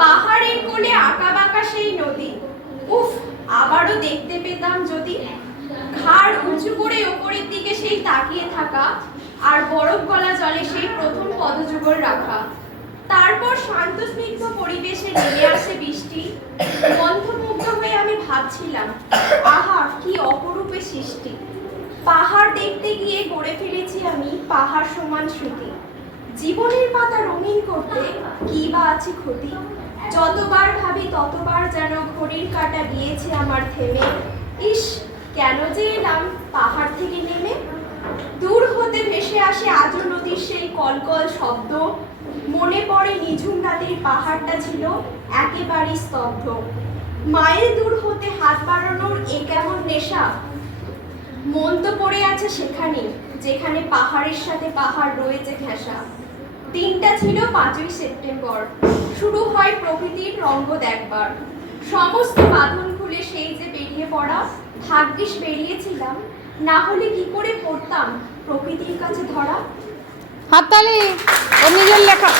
পাহাড়ের কোলে আঁকা বাঁকা সেই নদী। উফ, আবারও দেখতে পেতাম যদি ঘাড় উঁচু করে ওপরের দিকে সেই তাকিয়ে থাকা আর বরফ গলা জলে সেই প্রথম পদযুগল রাখা। তারপর শান্ত স্নিগ্ধ পরিবেশে নেমে আসে বৃষ্টি। মন্থমুগ্ধ হয়ে আমি ভাবছিলাম, আহা, কি অপরূপে সৃষ্টি। পাহাড় দেখতে গিয়ে গড়ে ফেলেছি আমি পাহাড় সমান শ্রুতি জীবনের পাতা করতে, কি বা আছে ক্ষতি? যতবার ভাবি ততবার যেন ঘড়ির কাটা গিয়েছে আমার থেমে। ইস, কেন যে এলাম পাহাড় থেকে নেমে? দূর হতে ভেসে আসে আজও নদীর সেই কলকল শব্দ। মনে পড়ে নিঝুম রাতের পাহাড়টা ছিল একেবারে স্তব্ধ। মায়ের দূর হতে হাত বাড়ানোর এ কেমন নেশা? মন তো পড়ে আছে সেখানে, যেখানে পাহাড়ের সাথে পাহাড় রয়েছে ঘেঁষা। দিনটা ছিল পাঁচই সেপ্টেম্বর। শুরু হয় প্রকৃতির রঙ্গ দেখবার। সমস্ত বাঁধন খুলে সেই যে বেরিয়ে পড়া, ভাগ্যিস বেরিয়েছিলাম, না হলে কি করে পড়তাম প্রকৃতির কাছে ধরা? হাততালি লেখা।